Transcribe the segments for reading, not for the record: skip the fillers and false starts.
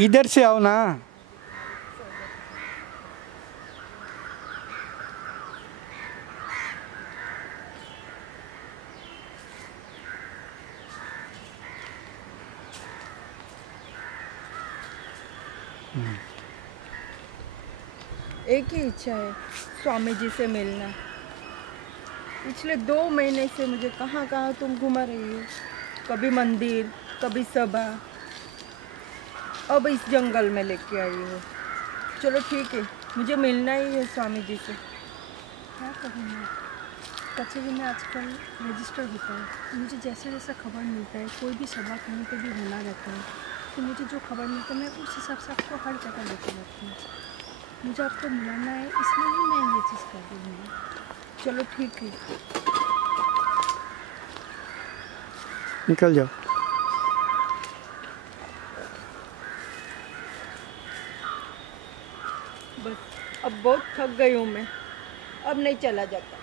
इधर से आओ ना। एक ही इच्छा है, स्वामी जी से मिलना। पिछले 2 महीने से मुझे कहाँ कहाँ तुम घुमा रही हो, कभी मंदिर, कभी सभा, अब इस जंगल में लेके आई हो। चलो ठीक है, मुझे मिलना ही है स्वामी जी से। क्या करूँ मैं, कचहरी में आजकल रजिस्टर होता है, मुझे जैसा जैसा खबर मिलता है, कोई भी सभा कहीं पे भी होना रहता है, तो मुझे जो खबर मिलता है मैं उस हिसाब से आपको हर जगह लेके जाती हूँ। मुझे आपको मिलाना है, इसलिए ही मैं ये चीज़ कर रही हूँ। चलो ठीक है, निकल जाओ। बस अब बहुत थक गई हूँ मैं, अब नहीं चला जाता।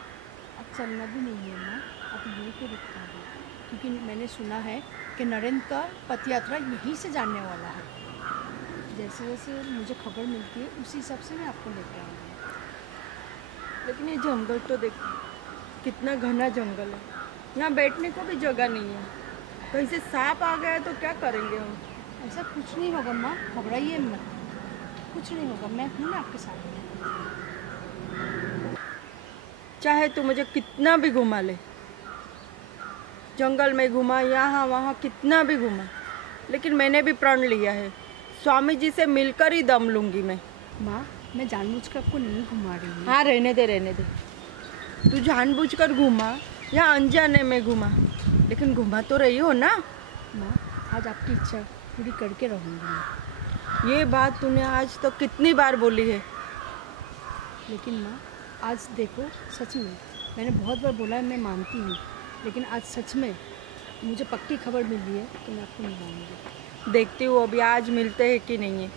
अब चलना भी नहीं है माँ, अब यहीं पे रुकता है, क्योंकि मैंने सुना है कि नरेंद्र का पथ यात्रा यहीं से जाने वाला है। जैसे जैसे मुझे खबर मिलती है उसी हिसाब से मैं आपको लेकर आऊँगी। लेकिन ये जंगल तो देखो, कितना घना जंगल है, यहाँ बैठने को भी जगह नहीं है। कहीं से सांप आ गया तो क्या करेंगे हम? ऐसा कुछ नहीं होगा माँ, घबराइए मत, कुछ नहीं होगा, मैं हूँ ना आपके साथ में। चाहे तू मुझे कितना भी घुमा ले, जंगल में घुमा, यहाँ वहाँ कितना भी घुमा, लेकिन मैंने भी प्रण लिया है, स्वामी जी से मिलकर ही दम लूंगी मैं। माँ, मैं जानबूझकर आपको नहीं घुमा रही हूँ। हाँ, रहने दे रहने दे। तू जानबूझकर घुमा या अनजाने में घुमा, लेकिन घुमा तो रही हो ना। माँ, आज आपकी इच्छा पूरी करके रहूँगी मैं। ये बात तूने आज तो कितनी बार बोली है। लेकिन माँ, आज देखो, सच में मैंने बहुत बार बोला है, मैं मानती हूँ, लेकिन आज सच में मुझे पक्की खबर मिल रही है तो मैं आपको मिलाऊंगी। देखती हूँ अभी आज मिलते हैं कि नहीं है।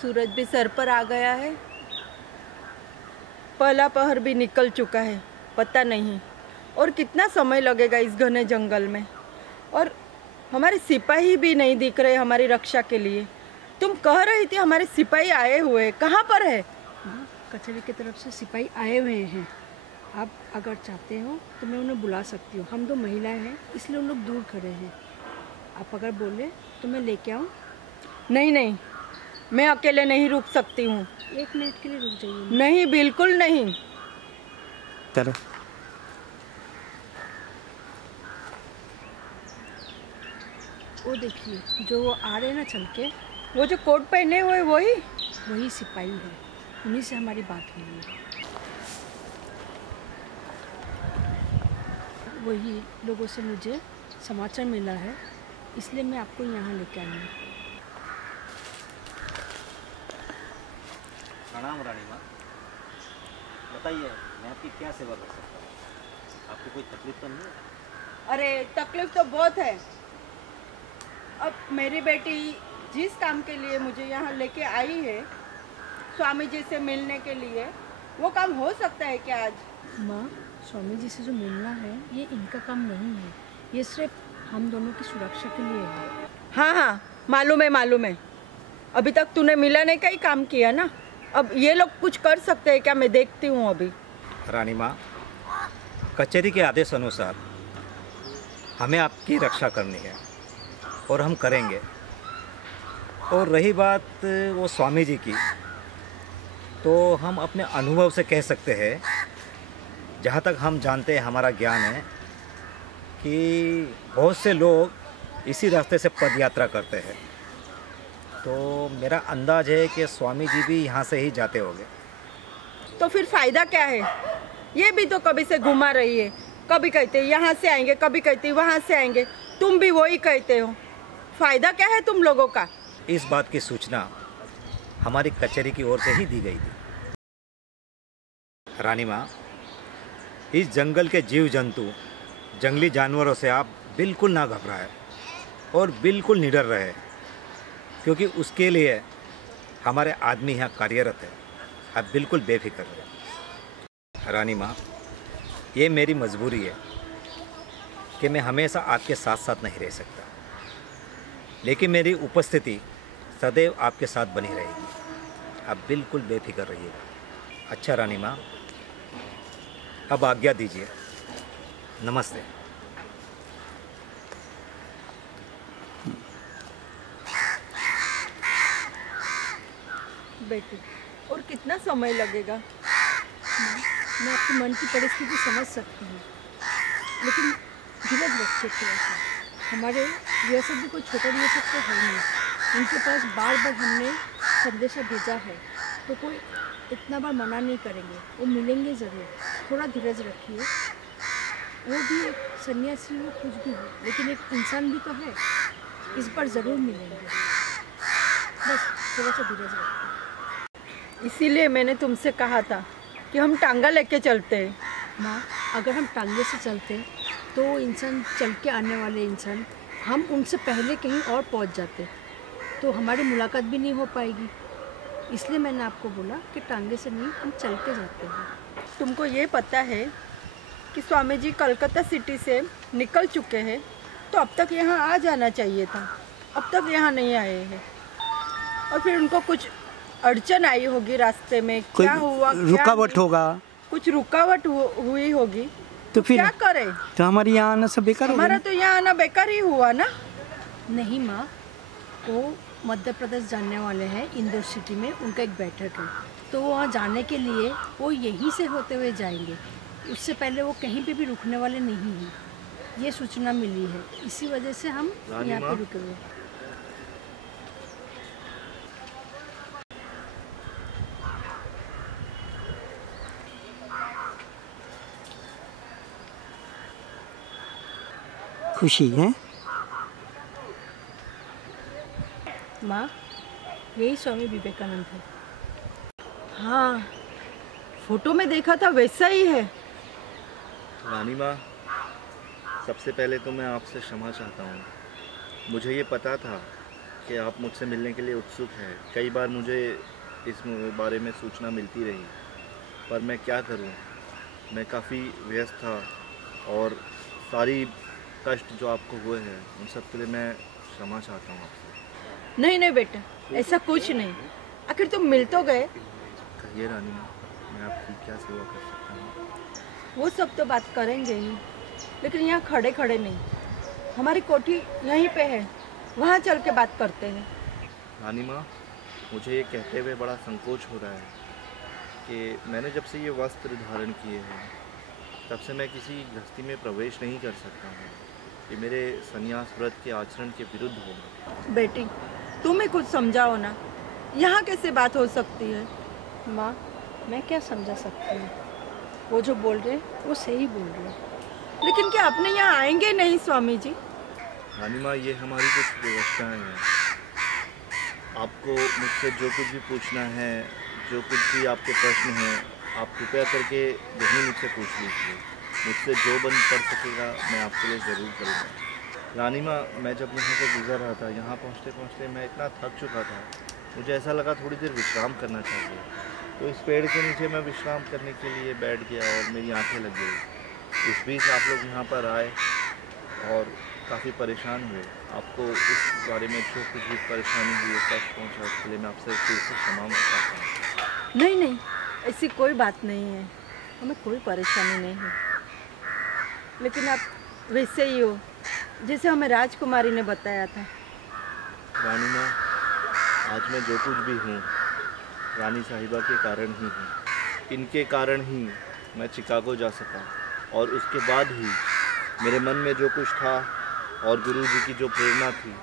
सूरज भी सर पर आ गया है, पहला पहर भी निकल चुका है, पता नहीं और कितना समय लगेगा इस घने जंगल में। और हमारे सिपाही भी नहीं दिख रहे हमारी रक्षा के लिए। तुम कह रही थी हमारे सिपाही आए हुए, कहाँ पर है? हाँ, कचहरी की तरफ से सिपाही आए हुए हैं। आप अगर चाहते हो तो मैं उन्हें बुला सकती हूँ। हम 2 महिलाएं हैं, इसलिए उन लोग दूर खड़े हैं। आप अगर बोले तो मैं लेके आऊँ? नहीं नहीं, मैं अकेले नहीं रुक सकती हूँ। 1 मिनट के लिए रुक जाइए। नहीं, बिल्कुल नहीं। चलो। वो देखिए, जो वो आ रहे हैं ना चल के, वो जो कोट पहने हुए वही सिपाही है, उन्हीं से हमारी बात हुई है। वही लोगों से मुझे समाचार मिला है, इसलिए मैं आपको यहाँ लेकर आई हूँ। प्रणाम रानी माँ, बताइए मैं आपकी क्या सेवा कर सकता हूँ? आपको कोई तकलीफ तो नहीं है? अरे तकलीफ तो बहुत है। अब मेरी बेटी जिस काम के लिए मुझे यहाँ लेके आई है, स्वामी जी से मिलने के लिए, वो काम हो सकता है क्या आज? माँ, स्वामी जी से जो मिलना है ये इनका काम नहीं है, ये सिर्फ हम दोनों की सुरक्षा के लिए है। हाँ हाँ, मालूम है मालूम है। अभी तक तूने मिलाने का ही काम किया ना, अब ये लोग कुछ कर सकते हैं क्या? मैं देखती हूँ अभी। रानी माँ, कचहरी के आदेश अनुसार हमें आपकी रक्षा करनी है और हम करेंगे। और रही बात वो स्वामी जी की, तो हम अपने अनुभव से कह सकते हैं, जहाँ तक हम जानते हैं, हमारा ज्ञान है कि बहुत से लोग इसी रास्ते से पद यात्रा करते हैं। तो मेरा अंदाज है कि स्वामी जी भी यहाँ से ही जाते होंगे। तो फिर फायदा क्या है? ये भी तो कभी से घुमा रही है, कभी कहते यहाँ से आएंगे, कभी कहते वहाँ से आएंगे, तुम भी वही कहते हो। फायदा क्या है तुम लोगों का? इस बात की सूचना हमारी कचहरी की ओर से ही दी गई थी। रानी माँ, इस जंगल के जीव जंतु, जंगली जानवरों से आप बिल्कुल ना घबराएं और बिल्कुल निडर रहे, क्योंकि उसके लिए हमारे आदमी यहाँ कार्यरत है। आप बिल्कुल बेफिक्र रहें। रानी माँ, ये मेरी मजबूरी है कि मैं हमेशा आपके साथ साथ नहीं रह सकता, लेकिन मेरी उपस्थिति सदैव आपके साथ बनी रहेगी। आप बिल्कुल बेफिक्र रहिएगा। अच्छा रानी माँ, अब आज्ञा दीजिए। नमस्ते। बेटी, और कितना समय लगेगा? मैं आपके मन की परिस्थिति समझ सकती हूँ, लेकिन धीरज रखिए थोड़ा सा। हमारे रियासत भी कोई छोटा रियासत तो है नहीं, उनके पास बार बार हमने संदेशा भेजा है, तो कोई इतना बार मना नहीं करेंगे, वो मिलेंगे ज़रूर। थोड़ा धीरज रखिए। वो भी एक सन्यासी हो, कुछ भी हो, लेकिन एक इंसान भी तो है, इस बार ज़रूर मिलेंगे। बस थोड़ा सा धीरज रखिए। इसीलिए मैंने तुमसे कहा था कि हम टांगा लेके चलते हैं। माँ, अगर हम टांगे से चलते तो वो इंसान, चल के आने वाले इंसान, हम उनसे पहले कहीं और पहुंच जाते, तो हमारी मुलाकात भी नहीं हो पाएगी। इसलिए मैंने आपको बोला कि टांगे से नहीं, हम चल के जाते हैं। तुमको ये पता है कि स्वामी जी कलकत्ता सिटी से निकल चुके हैं, तो अब तक यहाँ आ जाना चाहिए था। अब तक यहाँ नहीं आए हैं, और फिर उनको कुछ अड़चन आई होगी रास्ते में। कोई क्या हुआ, क्या रुकावट नहीं, होगा कुछ रुकावट हुई होगी, तो फिर क्या करे? तो हमारे यहाँ आना सब बेकार हो हमारा गया। तो यहाँ आना बेकार ही हुआ ना। नहीं माँ, वो मध्य प्रदेश जाने वाले हैं, इंदौर सिटी में उनका एक बैठक है, तो वहाँ जाने के लिए वो यहीं से होते हुए जाएंगे। उससे पहले वो कहीं पे भी रुकने वाले नहीं हैं, ये सूचना मिली है। इसी वजह से हम यहाँ पे रुके हुए हैं। खुशी है। माँ, यही स्वामी विवेकानंद है। हाँ, फोटो में देखा था वैसा ही है। रानी माँ, सबसे पहले तो मैं आपसे क्षमा चाहता हूँ। मुझे ये पता था कि आप मुझसे मिलने के लिए उत्सुक हैं। कई बार मुझे इस बारे में सूचना मिलती रही, पर मैं क्या करूँ, मैं काफ़ी व्यस्त था, और सारी कष्ट जो आपको हुए हैं उन सब के लिए मैं क्षमा चाहता हूँ आपसे। नहीं नहीं बेटा, ऐसा कुछ नहीं। आखिर तुम मिल तो गए। कहिए रानी माँ, मैं आपकी क्या सेवा कर सकता हूँ? वो सब तो बात करेंगे ही, लेकिन यहाँ खड़े खड़े नहीं। हमारी कोठी यहीं पे है, वहाँ चल के बात करते हैं। रानी माँ, मुझे ये कहते हुए बड़ा संकोच हो रहा है कि मैंने जब से ये वस्त्र धारण किए हैं, तब से मैं किसी गृहस्थी में प्रवेश नहीं कर सकता हूँ। ये मेरे संन्यास व्रत के आचरण के विरुद्ध होगा। बेटी, तुम ही कुछ समझाओ ना, यहाँ कैसे बात हो सकती है? माँ, मैं क्या समझा सकती हूँ? वो जो बोल रहे हैं वो सही बोल रहे हैं। लेकिन क्या अपने यहाँ आएंगे नहीं स्वामी जी? रानी माँ, ये हमारी कुछ व्यवस्थाएं हैं। आपको मुझसे जो कुछ भी पूछना है, जो कुछ भी आपके प्रश्न हैं, आप कृपया करके यही मुझसे पूछ लीजिए। मुझसे जो बन कर सकेगा मैं आपके लिए ज़रूर करूँगा। रानी माँ, मैं जब यहाँ से गुजर रहा था, यहाँ पहुँचते पहुँचते मैं इतना थक चुका था, मुझे ऐसा लगा थोड़ी देर विश्राम करना चाहिए। तो इस पेड़ के नीचे मैं विश्राम करने के लिए बैठ गया और मेरी आंखें लग गई। इस बीच आप लोग यहाँ पर आए और काफ़ी परेशान हुए। आपको इस बारे में जो कुछ भी परेशानी हुई, कष्ट पहुँचा, उसके लिए मैं आपसे फिर से क्षमा चाहता हूँ। नहीं नहीं, ऐसी कोई बात नहीं है, हमें कोई परेशानी नहीं है। लेकिन आप वैसे ही हो जैसे हमें राजकुमारी ने बताया था। रानी माँ, आज मैं जो कुछ भी हूँ रानी साहिबा के कारण ही हूँ। इनके कारण ही मैं चिकागो जा सका, और उसके बाद ही मेरे मन में जो कुछ था और गुरुजी की जो प्रेरणा थी,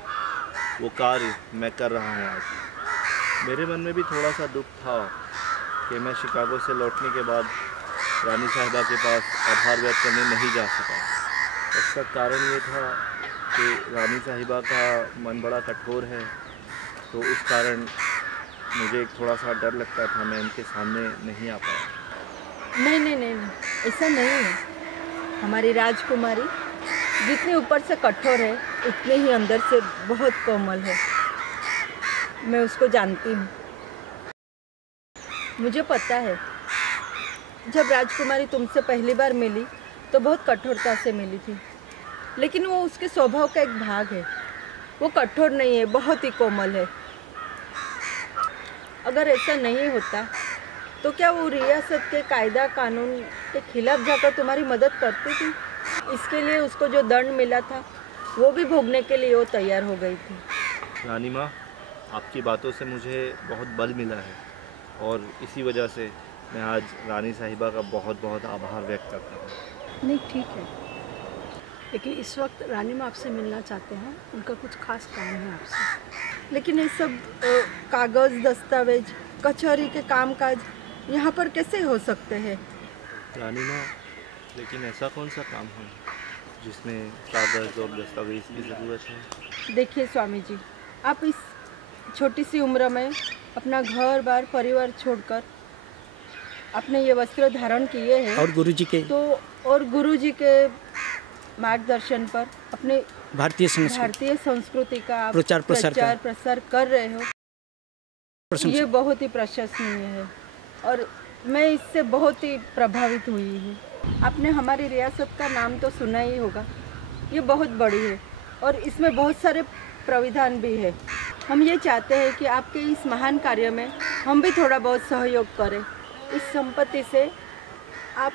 वो कार्य मैं कर रहा हूँ आज। मेरे मन में भी थोड़ा सा दुख था कि मैं शिकागो से लौटने के बाद रानी साहिबा के पास आभार व्यक्त करने नहीं जा सका। उसका कारण ये था कि रानी साहिबा का मन बड़ा कठोर है, तो उस कारण मुझे एक थोड़ा सा डर लगता था, मैं इनके सामने नहीं आ पाया। नहीं नहीं नहीं, ऐसा नहीं है। हमारी राजकुमारी जितनी ऊपर से कठोर है, उतने ही अंदर से बहुत कोमल है। मैं उसको जानती हूँ। मुझे पता है, जब राजकुमारी तुमसे पहली बार मिली तो बहुत कठोरता से मिली थी, लेकिन वो उसके स्वभाव का एक भाग है। वो कठोर नहीं है, बहुत ही कोमल है। अगर ऐसा नहीं होता तो क्या वो रियासत के कायदा कानून के खिलाफ जाकर तुम्हारी मदद करती थी? इसके लिए उसको जो दंड मिला था वो भी भोगने के लिए वो तैयार हो गई थी। रानी माँ, आपकी बातों से मुझे बहुत बल मिला है और इसी वजह से मैं आज रानी साहिबा का बहुत बहुत आभार व्यक्त करता हूँ। नहीं ठीक है, लेकिन इस वक्त रानी माँ आपसे मिलना चाहते हैं, उनका कुछ खास काम है आपसे। लेकिन ये सब कागज़ दस्तावेज कचहरी के कामकाज यहाँ पर कैसे हो सकते हैं? रानी माँ, लेकिन ऐसा कौन सा काम है जिसमें कागज़ और दस्तावेज की ज़रूरत है? देखिए स्वामी जी, आप इस छोटी सी उम्र में अपना घर बार परिवार छोड़कर आपने ये वस्त्र धारण किए हैं और गुरुजी के और गुरुजी के मार्गदर्शन पर अपने भारतीय संस्कृति का आप प्रचार प्रसार कर रहे हो, ये बहुत ही प्रशंसनीय है और मैं इससे बहुत ही प्रभावित हुई हूँ। आपने हमारी रियासत का नाम तो सुना ही होगा, ये बहुत बड़ी है और इसमें बहुत सारे प्राविधान भी है। हम ये चाहते हैं कि आपके इस महान कार्य में हम भी थोड़ा बहुत सहयोग करें। इस संपत्ति से आप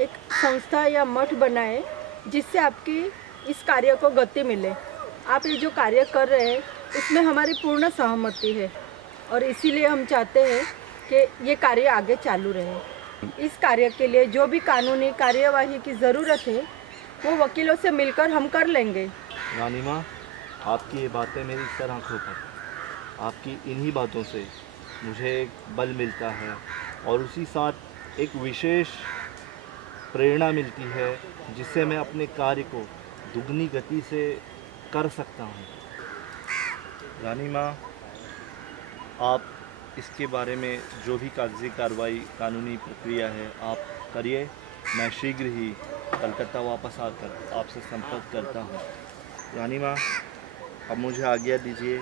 एक संस्था या मठ बनाएं जिससे आपकी इस कार्य को गति मिले। आप ये जो कार्य कर रहे हैं उसमें हमारी पूर्ण सहमति है और इसीलिए हम चाहते हैं कि ये कार्य आगे चालू रहे। इस कार्य के लिए जो भी कानूनी कार्यवाही की ज़रूरत है वो वकीलों से मिलकर हम कर लेंगे। रानी माँ, आपकी ये बातें मेरी सर आँखों पर, आपकी इन्हीं बातों से मुझे एक बल मिलता है और उसी साथ एक विशेष प्रेरणा मिलती है जिससे मैं अपने कार्य को दुगनी गति से कर सकता हूँ। रानी माँ, आप इसके बारे में जो भी कागजी कार्रवाई कानूनी प्रक्रिया है आप करिए। मैं शीघ्र ही कलकत्ता वापस आकर आपसे संपर्क करता हूँ। रानी माँ, अब मुझे आज्ञा दीजिए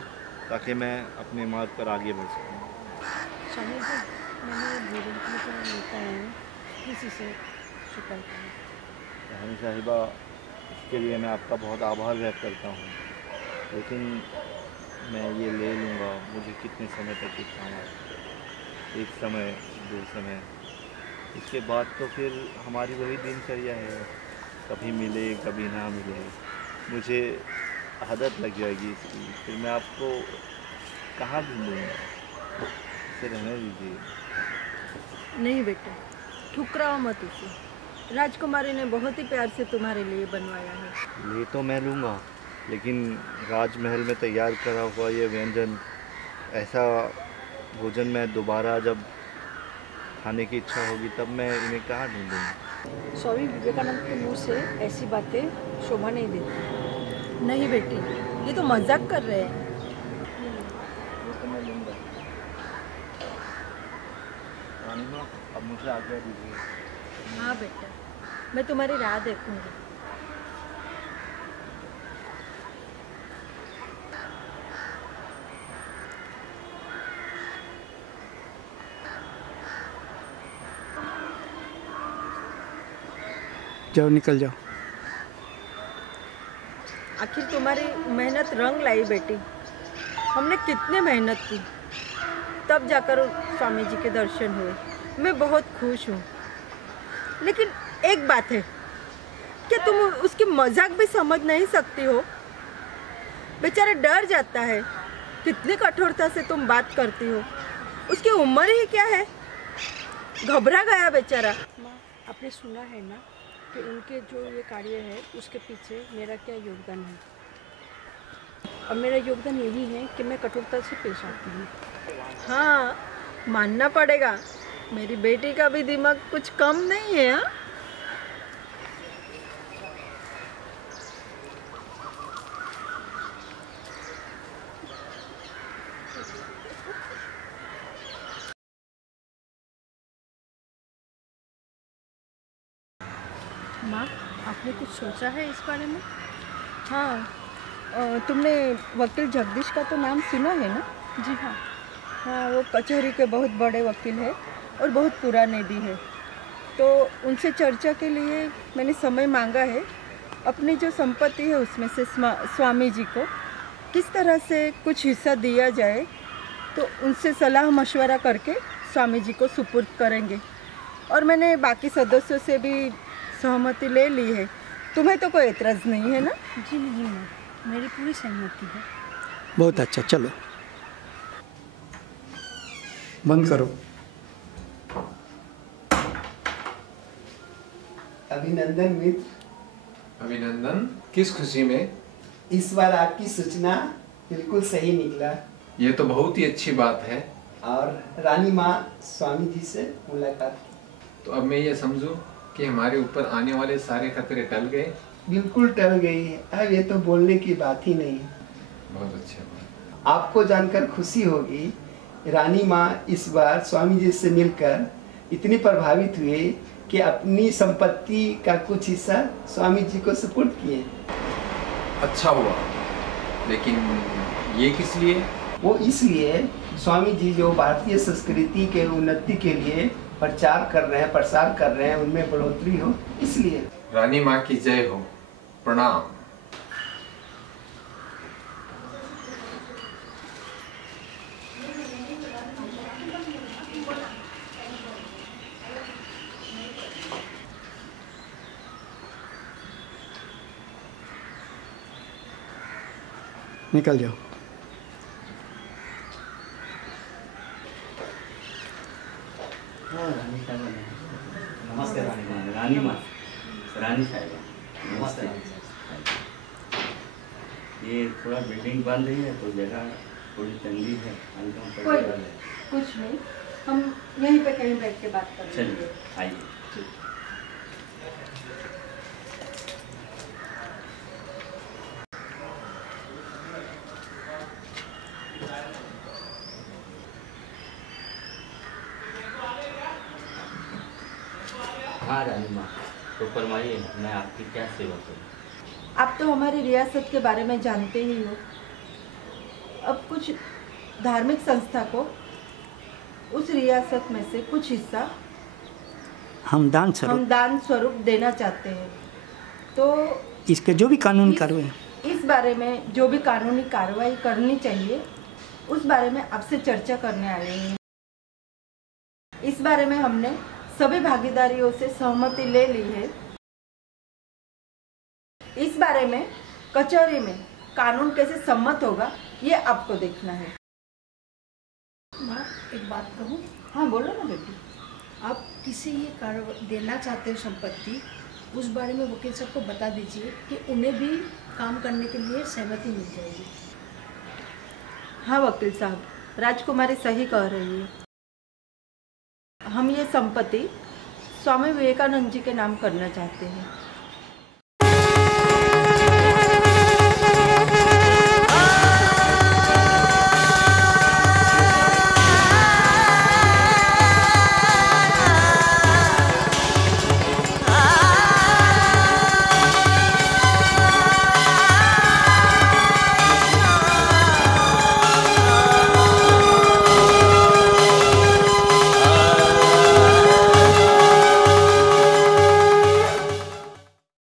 ताकि मैं अपने मार्ग पर आगे बढ़ सकूँ। स्वामी जी, मैंने भोजन के लिए थोड़ा लेता है, किसी से शुक्र करें। रानी साहिबा, इसके लिए मैं आपका बहुत आभार व्यक्त करता हूँ, लेकिन मैं ये ले लूँगा। मुझे कितने समय तक खाना, एक समय, दो समय, इसके बाद तो फिर हमारी वही दिनचर्या है, कभी मिले कभी ना मिले। मुझे आदत लग जाएगी इसकी, फिर मैं आपको कहाँ ढूँढूँगा? इसे रहने दीजिए। नहीं बेटा, ठुकराओ मत उसे। राजकुमारी ने बहुत ही प्यार से तुम्हारे लिए बनवाया है। ले तो मैं लूँगा, लेकिन राजमहल में तैयार करा हुआ ये व्यंजन, ऐसा भोजन मैं दोबारा जब खाने की इच्छा होगी तब मैं इन्हें कहाँ ढूँढूँगा? स्वामी विवेकानंद के मुँह से ऐसी बातें शोभा नहीं देती। नहीं बेटी, ये तो मजाक कर रहे हैं। वो तो मैं लूँगा। रानी माँ, अब मुझे आज्ञा दीजिए। हाँ बेटा, मैं तुम्हारी राह देखूंगी। जाओ, निकल जाओ। आखिर तुम्हारी मेहनत रंग लाई बेटी। हमने कितने मेहनत की, तब जाकर स्वामी जी के दर्शन हुए। मैं बहुत खुश हूँ, लेकिन एक बात है, क्या तुम उसकी मजाक भी समझ नहीं सकती हो? बेचारा डर जाता है, कितनी कठोरता से तुम बात करती हो। उसकी उम्र ही क्या है, घबरा गया बेचारा। माँ, आपने सुना है ना कि उनके जो ये कार्य है उसके पीछे मेरा क्या योगदान है, और मेरा योगदान यही है कि मैं कठोरता से पेश आती हूँ। हाँ, मानना पड़ेगा, मेरी बेटी का भी दिमाग कुछ कम नहीं है। हाँ, माँ, आपने कुछ सोचा है इस बारे में? हाँ, तुमने वकील जगदीश का तो नाम सुना है ना? जी हाँ। हाँ, वो कचहरी के बहुत बड़े वकील है और बहुत पुराने भी है। तो उनसे चर्चा के लिए मैंने समय मांगा है अपनी जो संपत्ति है उसमें से स्वामी जी को किस तरह से कुछ हिस्सा दिया जाए, तो उनसे सलाह मशवरा करके स्वामी जी को सुपुर्द करेंगे। और मैंने बाकी सदस्यों से भी सहमति ले ली है। तुम्हें तो कोई एतराज़ नहीं है ना? जी नहीं माँ, मेरी पूरी सहमति है। बहुत अच्छा, चलो बंद करो। अभिनंदन मित्र। अभिनंदन, किस खुशी में? इस बार आपकी सूचना बिल्कुल सही निकला ये तो बहुत ही अच्छी बात है। और रानी माँ स्वामी जी से मुलाकात की। तो अब मैं ये समझूं कि हमारे ऊपर आने वाले सारे खतरे टल गए? बिल्कुल टल गई है, अब ये तो बोलने की बात ही नहीं है। बहुत अच्छा बात। आपको जानकर खुशी होगी, रानी माँ इस बार स्वामी जी से मिलकर इतनी प्रभावित हुए कि अपनी संपत्ति का कुछ हिस्सा स्वामी जी को सुपुर्द किए। अच्छा हुआ, लेकिन ये किस लिए? वो इसलिए स्वामी जी जो भारतीय संस्कृति के उन्नति के लिए प्रचार कर रहे हैं, प्रसार कर रहे हैं, उनमें बढ़ोतरी हो, इसलिए। रानी माँ की जय हो। प्रणाम। निकल जाओ। नमस्ते रानी माँ, रानी साहिबा, नमस्ते। ये थोड़ा बिल्डिंग बन रही है तो जगह थोड़ी तंगी है, कोई कुछ नहीं, हम यहीं पे कहीं बैठ के बात कर चलिए लेंगे। आइए। हाँ रानी माँ, तो फरमाइए, मैं आपकी क्या सेवा करूँ? आप तो हमारी रियासत के बारे में जानते ही हो। अब कुछ धार्मिक संस्था को उस रियासत में से कुछ हिस्सा हम दान स्वरूप देना चाहते हैं। तो इसके जो भी कानूनी कार्रवाई, इस बारे में जो भी कानूनी कार्रवाई करनी चाहिए उस बारे में आपसे चर्चा करने आए हैं। इस बारे में हमने सभी भागीदारियों से सहमति ले ली है। इस बारे में कचहरी में कानून कैसे सम्मत होगा ये आपको देखना है। माँ एक बात कहूँ? हाँ बोलो ना बेटी। आप किसे ये देना चाहते हो संपत्ति, उस बारे में वकील साहब को बता दीजिए कि उन्हें भी काम करने के लिए सहमति मिल जाएगी। हाँ वकील साहब, राजकुमारी सही कह रही है। हम ये संपत्ति स्वामी विवेकानंद जी के नाम करना चाहते हैं।